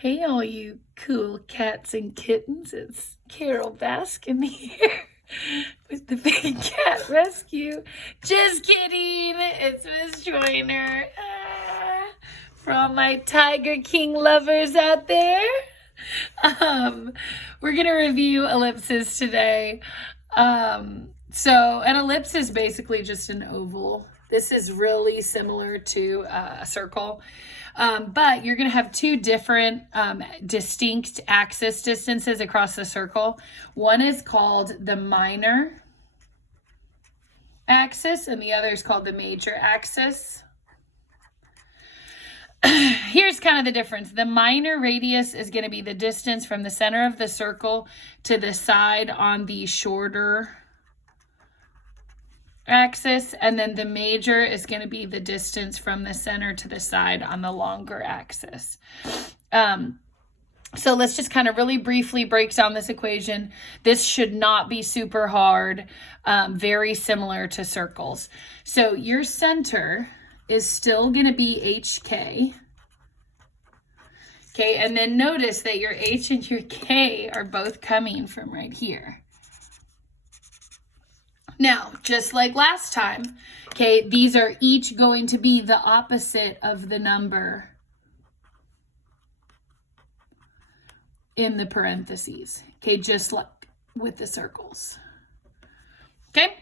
Hey, all you cool cats and kittens. It's Carol Baskin here with the Big Cat Rescue. Just kidding. It's Miss Joyner. For all my Tiger King lovers out there. We're going to review ellipses today. So an ellipse is basically just an oval. This is really similar to a circle. But you're going to have two different distinct axis distances across the circle. One is called the minor axis, and the other is called the major axis. Here's kind of the difference. The minor radius is going to be the distance from the center of the circle to the side on the shorter axis, and then the major is going to be the distance from the center to the side on the longer axis. So let's just kind of really briefly break down this equation. This should not be super hard, very similar to circles. So your center is still going to be HK. Okay, and then notice that your H and your K are both coming from right here. Now, just like last time, okay, these are each going to be the opposite of the number in the parentheses, okay, just like with the circles. Okay,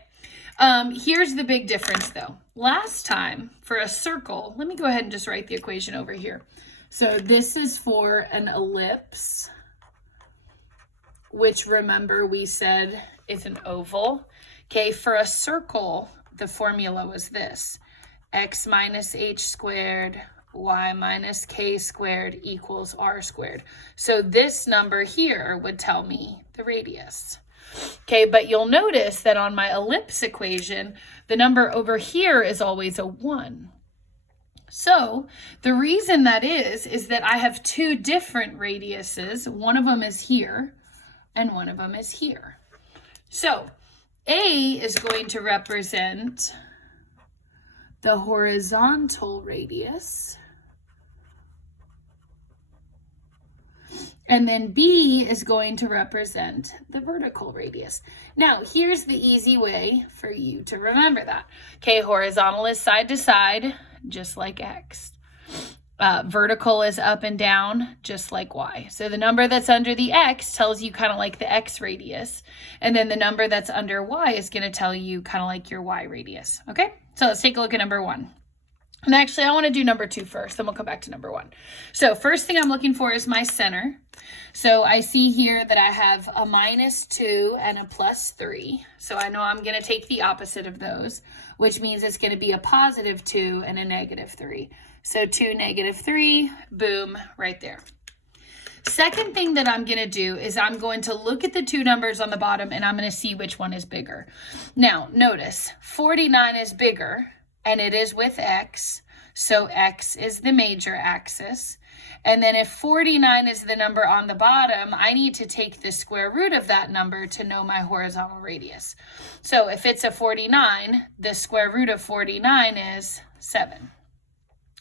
here's the big difference though. Last time for a circle, let me go ahead and just write the equation over here. So this is for an ellipse, which remember we said is an oval. Okay, for a circle, the formula was this: x minus h squared, y minus k squared equals r squared. So this number here would tell me the radius. Okay, but you'll notice that on my ellipse equation, the number over here is always a 1. So the reason that is that I have two different radiuses. One of them is here, and one of them is here. So A is going to represent the horizontal radius, and then B is going to represent the vertical radius. Now, here's the easy way for you to remember that. Okay, horizontal is side to side, just like X. Vertical is up and down, just like Y. So the number that's under the X tells you kind of like the X radius. And then the number that's under Y is going to tell you kind of like your Y radius. Okay, so let's take a look at number 1. And actually, I want to do number 2 first, then we'll come back to number 1. So first thing I'm looking for is my center. So I see here that I have a -2 and a +3. So I know I'm going to take the opposite of those, which means it's going to be a +2 and a -3. So 2, -3, boom, right there. Second thing that I'm going to do is I'm going to look at the two numbers on the bottom and I'm going to see which one is bigger. Now, notice 49 is bigger and it is with X. So X is the major axis. And then if 49 is the number on the bottom, I need to take the square root of that number to know my horizontal radius. So if it's a 49, the square root of 49 is 7.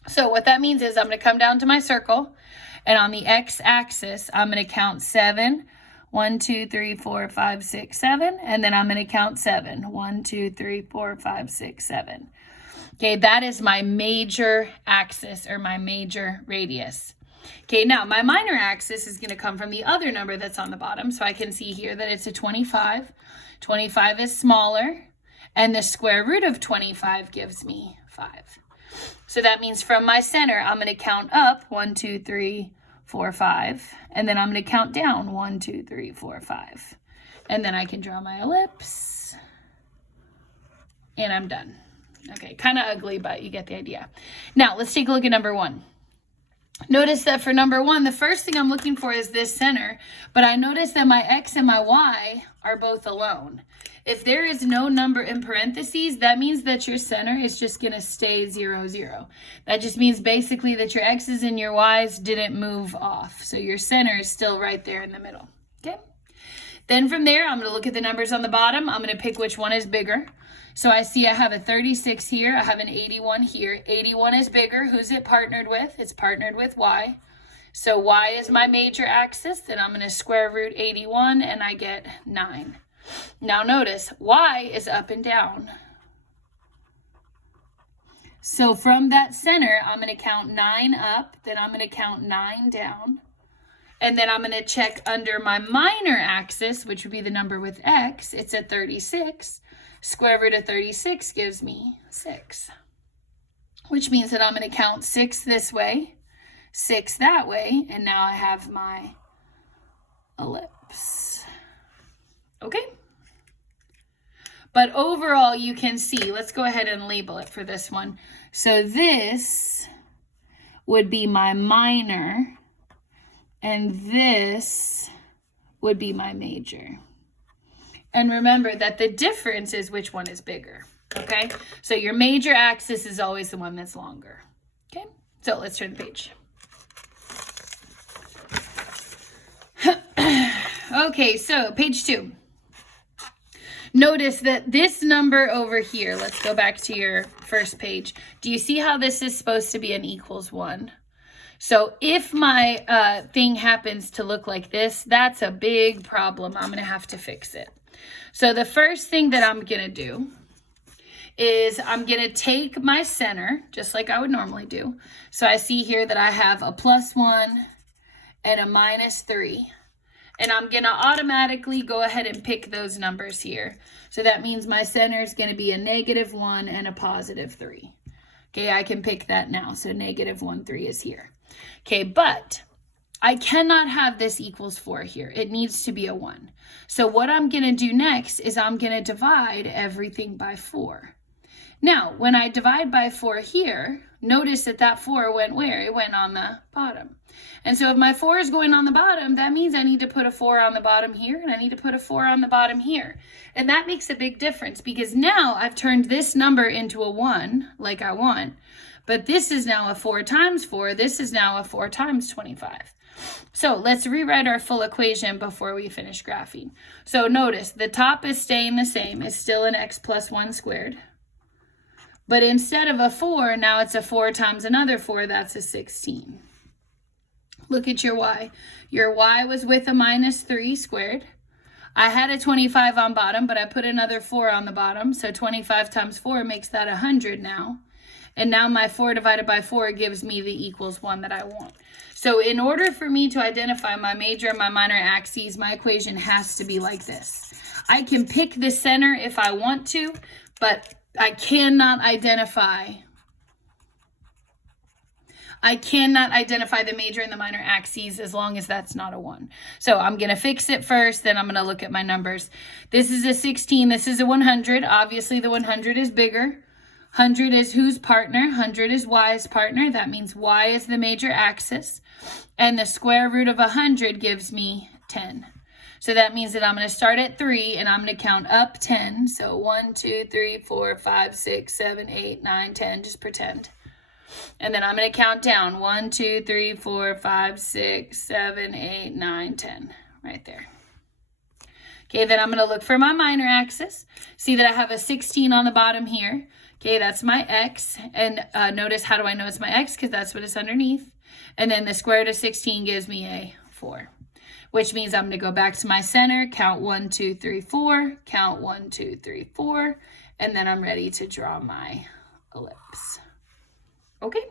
So what that means is I'm going to come down to my circle, and on the x-axis, I'm going to count 7. 1, 2, 3, 4, 5, 6, 7. And then I'm going to count 7. 1, 2, 3, 4, 5, 6, 7. Okay, that is my major axis or my major radius. Okay, now my minor axis is going to come from the other number that's on the bottom. So I can see here that it's a 25. 25 is smaller, and the square root of 25 gives me 5. So that means from my center, I'm going to count up 1, 2, 3, 4, 5. And then I'm going to count down 1, 2, 3, 4, 5. And then I can draw my ellipse. And I'm done. Okay, kind of ugly, but you get the idea. Now, let's take a look at number 1. Notice that for number 1, the first thing I'm looking for is this center, but I notice that my X and my Y are both alone. If there is no number in parentheses, that means that your center is just going to stay 0, 0. That just means basically that your X's and your Y's didn't move off. So your center is still right there in the middle. Okay. Then from there, I'm going to look at the numbers on the bottom. I'm going to pick which one is bigger. So I see I have a 36 here. I have an 81 here. 81 is bigger. Who's it partnered with? It's partnered with Y. So y is my major axis, then I'm going to square root 81 and I get 9. Now notice, y is up and down. So from that center, I'm going to count 9 up, then I'm going to count 9 down. And then I'm going to check under my minor axis, which would be the number with x. It's at 36. Square root of 36 gives me 6. Which means that I'm going to count 6 this way, 6 that way, and now I have my ellipse. Okay? But overall, you can see, let's go ahead and label it for this one. So this would be my minor, and this would be my major. And remember that the difference is which one is bigger, okay? So your major axis is always the one that's longer, okay? So let's turn the page. Okay, so page 2. Notice that this number over here, let's go back to your first page. Do you see how this is supposed to be an equals 1? So if my thing happens to look like this, that's a big problem. I'm going to have to fix it. So the first thing that I'm going to do is I'm going to take my center, just like I would normally do. So I see here that I have a +1 and a -3. And I'm going to automatically go ahead and pick those numbers here. So that means my center is going to be a -1 and a +3. Okay, I can pick that now. So -1, 3 is here. Okay, but I cannot have this equals 4 here. It needs to be a 1. So what I'm going to do next is I'm going to divide everything by 4. Now, when I divide by 4 here, notice that that 4 went where? It went on the bottom. And so if my 4 is going on the bottom, that means I need to put a 4 on the bottom here, and I need to put a 4 on the bottom here. And that makes a big difference because now I've turned this number into a 1 like I want, but this is now a 4 times 4. This is now a 4 times 25. So let's rewrite our full equation before we finish graphing. So notice the top is staying the same. It's still an x plus 1 squared. But instead of a 4, now it's a 4 times another 4. That's a 16. Look at your y. Your y was with a -3 squared. I had a 25 on bottom, but I put another 4 on the bottom. So 25 times 4 makes that 100 now. And now my 4 divided by 4 gives me the equals 1 that I want. So in order for me to identify my major and my minor axes, my equation has to be like this. I can pick the center if I want to, but I cannot identify the major and the minor axes as long as that's not a 1. So I'm going to fix it first, then I'm going to look at my numbers. This is a 16, this is a 100. Obviously the 100 is bigger. 100 is whose partner? 100 is y's partner. That means y is the major axis. And the square root of 100 gives me 10. So that means that I'm going to start at 3 and I'm going to count up 10. So 1, 2, 3, 4, 5, 6, 7, 8, 9, 10. Just pretend. And then I'm going to count down 1, 2, 3, 4, 5, 6, 7, 8, 9, 10. Right there. Okay, then I'm going to look for my minor axis. See that I have a 16 on the bottom here. Okay, that's my x. And notice, how do I know it's my x? Because that's what it's underneath. And then the square root of 16 gives me a 4. Which means I'm going to go back to my center, count 1, 2, 3, 4, count 1, 2, 3, 4, and then I'm ready to draw my ellipse. Okay?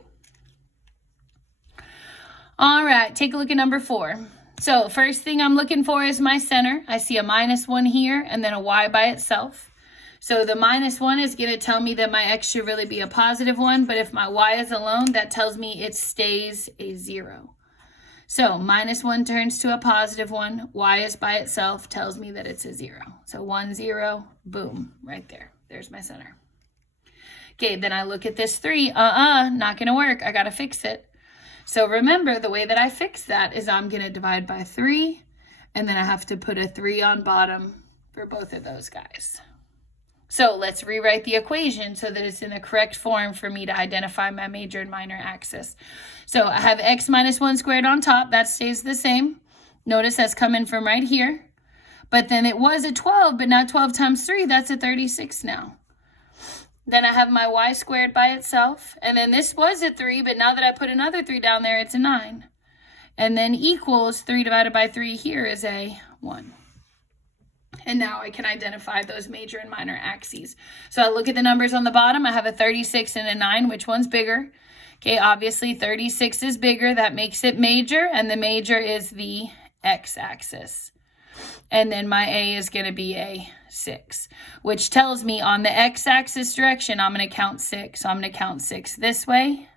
All right, take a look at number 4. So first thing I'm looking for is my center. I see a -1 here and then a y by itself. So the -1 is going to tell me that my x should really be a +1, but if my y is alone, that tells me it stays a 0. So -1 turns to a +1, y is by itself, tells me that it's a 0. So 1, 0, boom, right there. There's my center. Okay, then I look at this 3, not going to work. I got to fix it. So remember, the way that I fix that is I'm going to divide by 3, and then I have to put a 3 on bottom for both of those guys. So let's rewrite the equation so that it's in the correct form for me to identify my major and minor axis. So I have x minus 1 squared on top. That stays the same. Notice that's coming from right here. But then it was a 12, but now 12 times 3, that's a 36 now. Then I have my y squared by itself. And then this was a 3, but now that I put another 3 down there, it's a 9. And then equals 3 divided by 3 here is a 1. And now I can identify those major and minor axes. So I look at the numbers on the bottom. I have a 36 and a 9. Which one's bigger? Okay, obviously 36 is bigger. That makes it major, and the major is the x-axis. And then my A is going to be a 6, which tells me on the x-axis direction, I'm going to count 6. So I'm going to count 6 this way.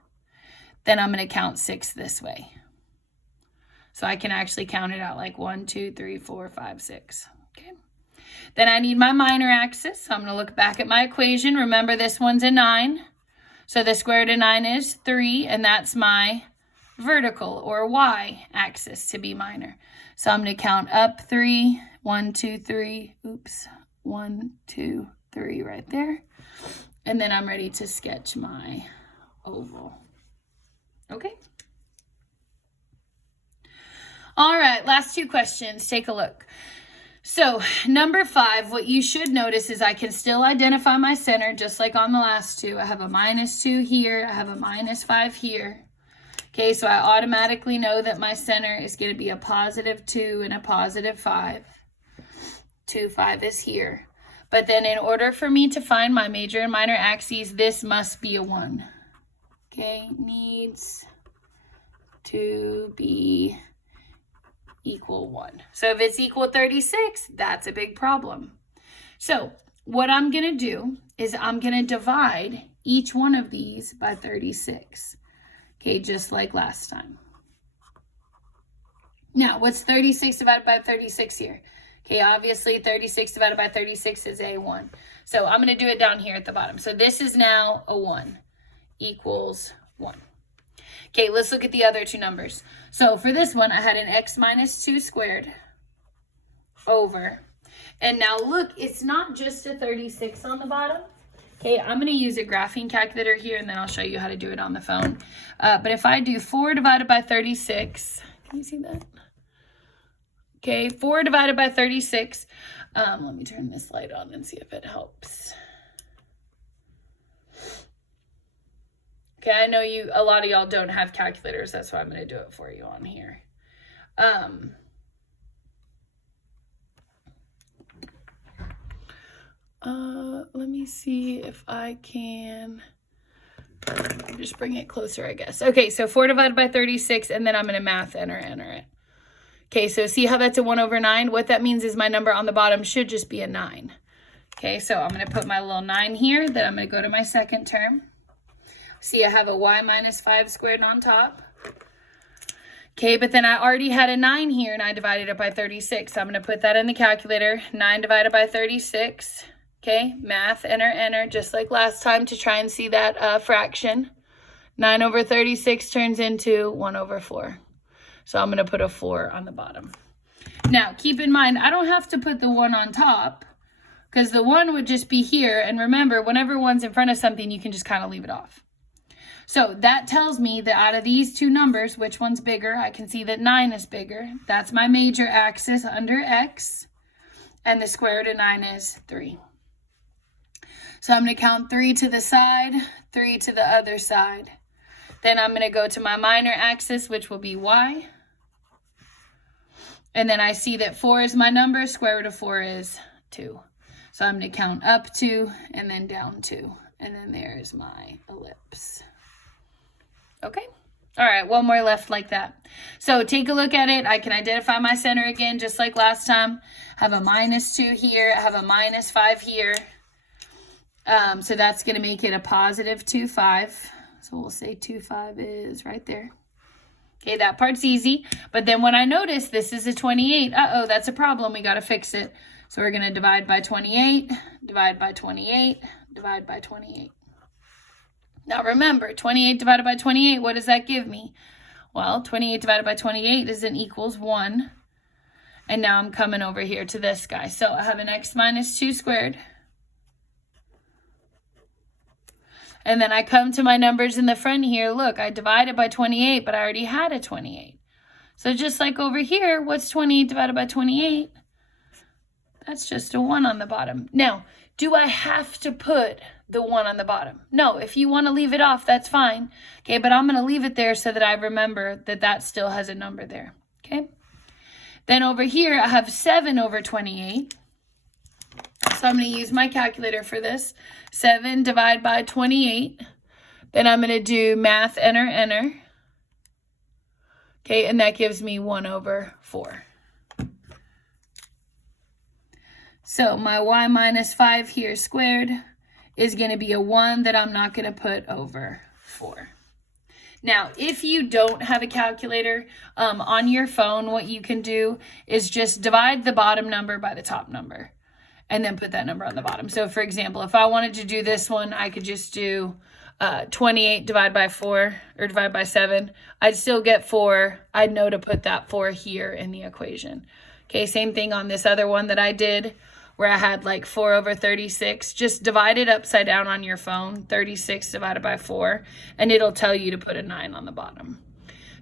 Then I'm going to count 6 this way. So I can actually count it out like 1, 2, 3, 4, 5, 6. Okay. Then I need my minor axis. So I'm going to look back at my equation. Remember, this one's a 9. So the square root of 9 is 3, and that's my vertical or y-axis to be minor. So I'm going to count up 3, 1, 2, 3, oops, 1, 2, 3 right there. And then I'm ready to sketch my oval. Okay. All right, last 2 questions. Take a look. So number 5, what you should notice is I can still identify my center just like on the last 2. I have a -2 here. I have a -5 here. Okay, so I automatically know that my center is going to be a +2 and a +5. 2, 5 is here. But then in order for me to find my major and minor axes, this must be a 1. Okay, needs to be equal 1. So if it's equal 36, that's a big problem. So what I'm going to do is I'm going to divide each one of these by 36. Okay, just like last time. Now, what's 36 divided by 36 here? Okay, obviously 36 divided by 36 is a 1. So I'm going to do it down here at the bottom. So this is now a 1 equals 1. Okay, let's look at the other 2 numbers. So for this one, I had an x -2 squared over. And now look, it's not just a 36 on the bottom. Okay, I'm going to use a graphing calculator here, and then I'll show you how to do it on the phone. But if I do 4 divided by 36, can you see that? Okay, 4 divided by 36. Let me turn this light on and see if it helps. Okay, I know a lot of y'all don't have calculators. That's why I'm going to do it for you on here. Let me see if I can just bring it closer, I guess. Okay, so 4 divided by 36, and then I'm going to math enter it. Okay, so see how that's a 1 over 9? What that means is my number on the bottom should just be a 9. Okay, so I'm going to put my little 9 here. Then I'm going to go to my second term. See, I have a y -5 squared on top. Okay, but then I already had a 9 here, and I divided it by 36. So I'm going to put that in the calculator. 9 divided by 36. Okay, math, enter, just like last time to try and see that fraction. 9 over 36 turns into 1 over 4. So I'm going to put a 4 on the bottom. Now, keep in mind, I don't have to put the 1 on top because the 1 would just be here. And remember, whenever 1's in front of something, you can just kind of leave it off. So that tells me that out of these 2 numbers, which one's bigger? I can see that 9 is bigger. That's my major axis under x. And the square root of 9 is 3. So I'm going to count 3 to the side, 3 to the other side. Then I'm going to go to my minor axis, which will be y. And then I see that 4 is my number. Square root of 4 is 2. So I'm going to count up 2 and then down 2. And then there's my ellipse. Okay. All right. One more left like that. So take a look at it. I can identify my center again, just like last time. I have a -2 here. I have a -5 here. So that's going to make it a +2, 5. So we'll say 2, 5 is right there. Okay, that part's easy. But then when I notice this is a 28, uh-oh, that's a problem. We got to fix it. So we're going to divide by 28, divide by 28, divide by 28. Now remember, 28 divided by 28, what does that give me? Well, 28 divided by 28 is an equals 1. And now I'm coming over here to this guy. So I have an x -2 squared. And then I come to my numbers in the front here. Look, I divided by 28, but I already had a 28. So just like over here, what's 28 divided by 28? That's just a 1 on the bottom. Now, do I have to put the 1 on the bottom. No, if you want to leave it off, that's fine. Okay, but I'm going to leave it there so that I remember that that still has a number there. Okay. Then over here, I have 7 over 28. So I'm going to use my calculator for this. 7 divided by 28. Then I'm going to do math, enter. Okay, and that gives me 1 over 4. So my y minus 5 here squared is going to be a 1 that I'm not going to put over 4. Now, if you don't have a calculator on your phone, what you can do is just divide the bottom number by the top number and then put that number on the bottom. So for example, if I wanted to do this one, I could just do 28 divided by 4 or divided by 7. I'd still get 4. I'd know to put that 4 here in the equation. Okay, same thing on this other one that I did where I had like 4 over 36. Just divide it upside down on your phone, 36 divided by 4, and it'll tell you to put a 9 on the bottom.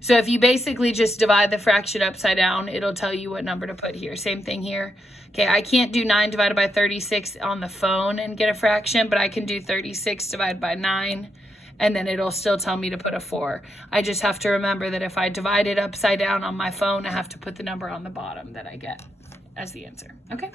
So if you basically just divide the fraction upside down, it'll tell you what number to put here. Same thing here. Okay, I can't do 9 divided by 36 on the phone and get a fraction, but I can do 36 divided by 9, and then it'll still tell me to put a 4. I just have to remember that if I divide it upside down on my phone, I have to put the number on the bottom that I get as the answer. Okay.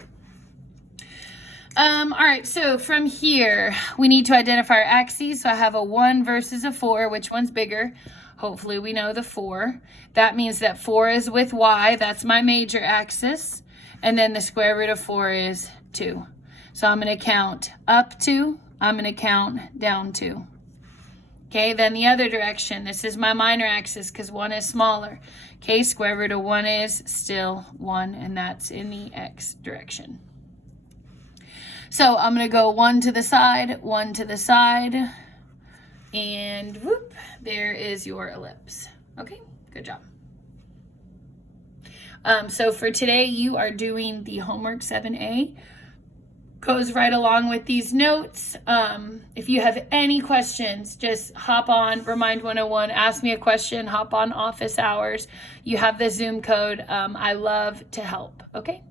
All right, so from here, we need to identify our axes. So I have a 1 versus a 4. Which one's bigger? Hopefully we know the 4. That means that 4 is with y. That's my major axis. And then the square root of 4 is 2. So I'm going to count up 2. I'm going to count down 2. Okay, then the other direction. This is my minor axis because 1 is smaller. Okay, square root of 1 is still 1, and that's in the x direction. So I'm going to go 1 to the side, 1 to the side, and whoop, there is your ellipse. Okay, good job. So for today, you are doing the homework 7A. Goes right along with these notes. If you have any questions, just hop on Remind 101, ask me a question, hop on office hours. You have the Zoom code. I love to help, okay?